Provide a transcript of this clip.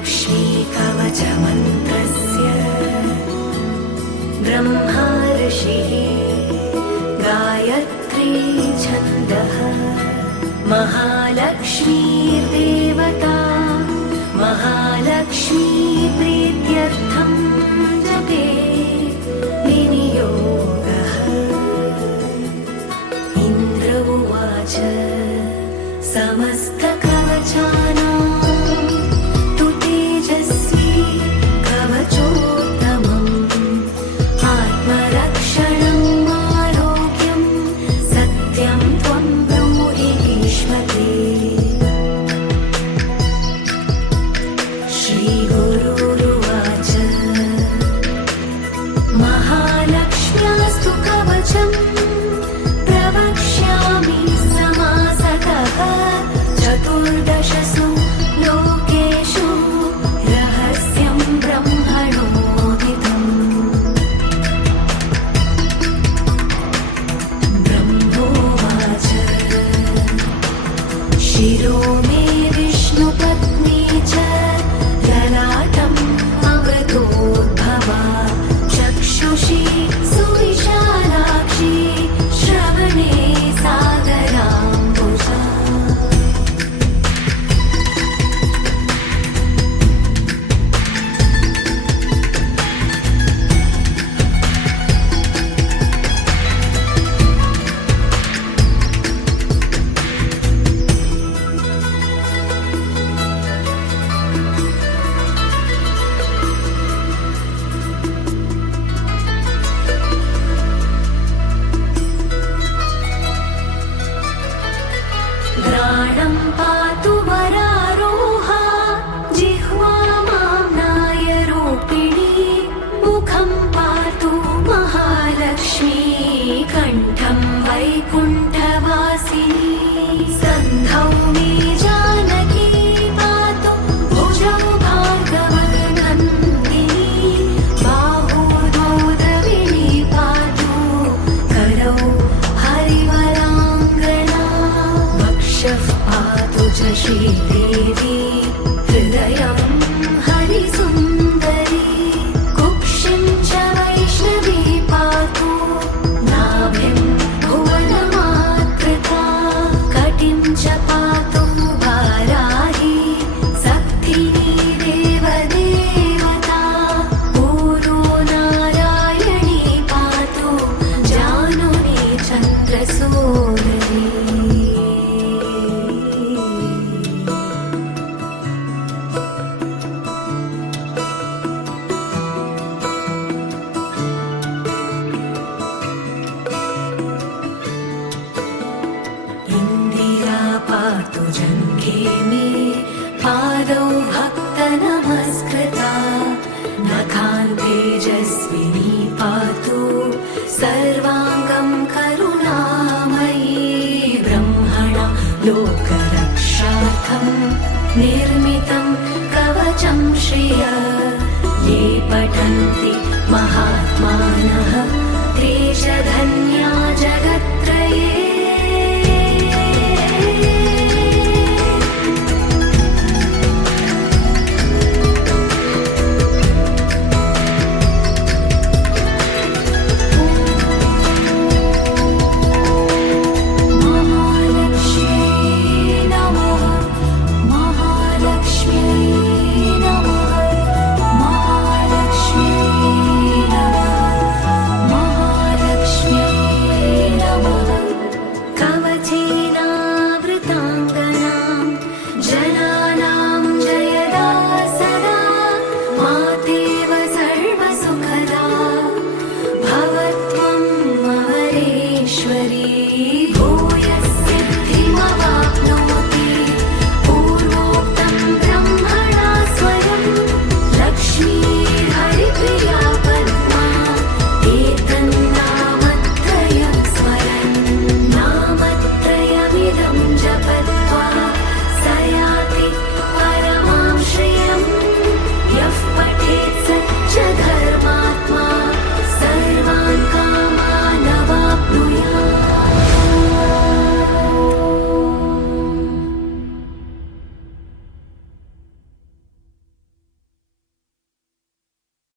महालक्ष्मीकवचमन्त्रस्य ब्रह्मा ऋषिः गायत्री छन्दः महालक्ष्मीर्देवता महालक्ष्मी प्रीत्यर्थं जपे विनियोगः। इन्द्र उवाच समस्तकवचानां तु तेजस्वी कवचोत्तमम् आत्मरक्षणम् आरोग्यं सत्यं त्वं ब्रूहि भीष्मते। श्रीगुरुरुवाच महालक्ष्म्यास्तु कवचम् प्रवक्ष्यामि समासतः चतुर्दशसु लोकेषु रहस्यं ब्रह्मणोदितम्। ब्रह्मोवाच शिरो मे विष्णुपत्नी च ललाटम् अमृतोद्भवा चक्षुषी सुविशालाक्षी श्रवणे सागराम्बुजा। घ्राणं पातु वरारोहा जिह्वा माम्नायरूपिणी मुखं पातु महालक्ष्मी कण्ठं वैकुण्ठवासिनी सन्धौ मे जानकी पातु भुजौ भार्गवनन्दिनी बाहू द्रविणी पातु करौ हरिवराङ्गना वक्षः पातु च श्रीदेवी हृदयं हरिसुन्दरी कुक्षिं च वैष्णवी पातु नाभिं भुवनमाकृता कटिं च पातु वाराही सक्थिनी देवदेवता ऊरू नारायणी पातु जानुनी चन्द्रसूररी। इन्दिरा पातु जङ्घे मे पादौ भक्तनमस्कृता नखान् तेजस्विनी पातु सर्वाङ्गं करुणामयी ब्रह्मणा लोकरक्षार्थं निर्मितं कवचं श्रिय ये पठन्ति महात्मानः ते च धन्या जगत्